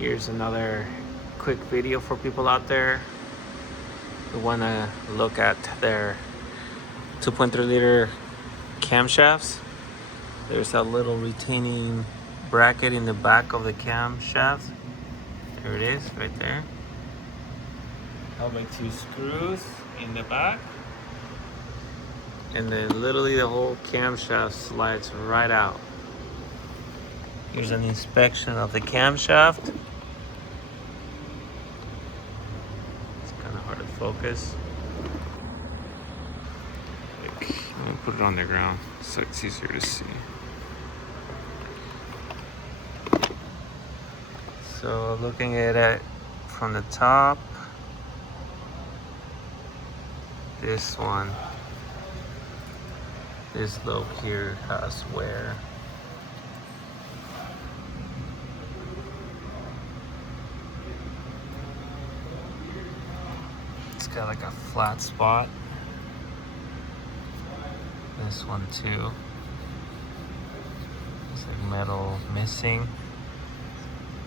Here's another quick video for people out there who want to look at their 2.3 liter camshafts. There's a little retaining bracket in the back of the camshaft. There it is, right there. Held by 2 screws in the back. And then literally the whole camshaft slides right out. Here's an inspection of the camshaft. It's kind of hard to focus. Let me put it on the ground so it's easier to see. So looking at it from the top, this lobe here has wear. It's got like a flat spot. This one too. It's like metal missing.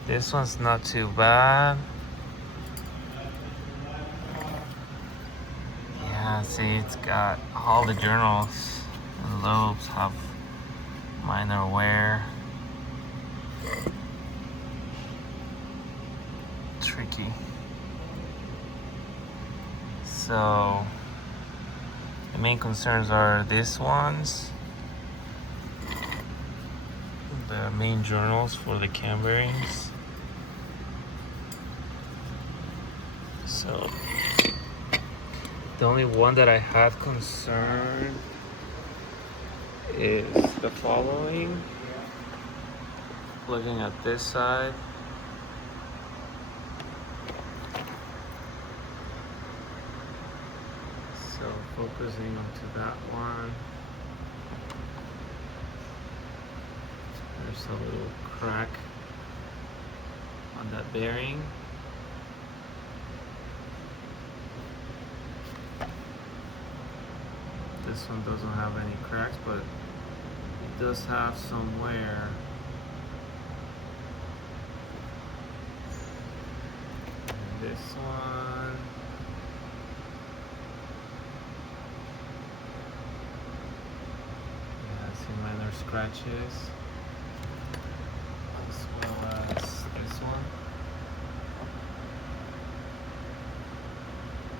This one's not too bad. Yeah, see, it's got all the journals and lobes have minor wear. Tricky. So the main concerns are these ones, the main journals for the cam bearings. So the only one that I have concern is the following. Looking at this side, so focusing onto that one, there's a little crack on that bearing. This one doesn't have any cracks, but it does have some wear. And this one, yeah, I see minor scratches, as well as this one.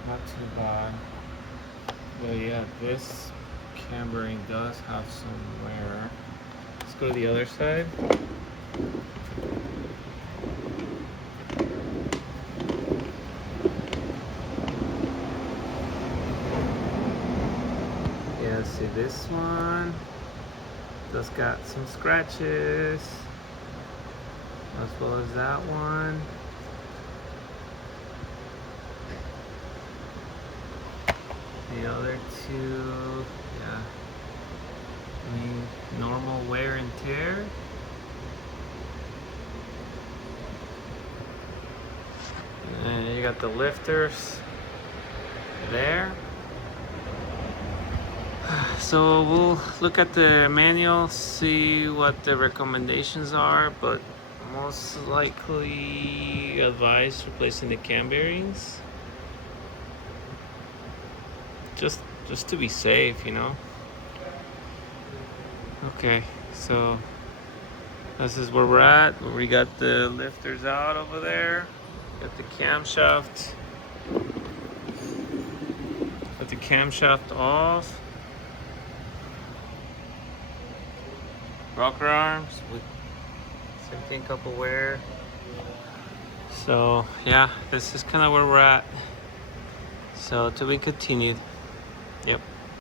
Not too bad. But yeah, this cam bearing does have some wear. Let's go to the other side. Yeah, see this one does got some scratches, as well as that one. The other two, yeah, I mean, normal wear and tear. And you got the lifters there. So we'll look at the manual, see what the recommendations are, but most likely advise replacing the cam bearings. Just to be safe, you know. Okay, so this is where we're at. We got the lifters out over there. Got the camshaft. Got the camshaft off. Rocker arms with same thing, couple wear. So yeah, this is kind of where we're at. So to be continued. Yep.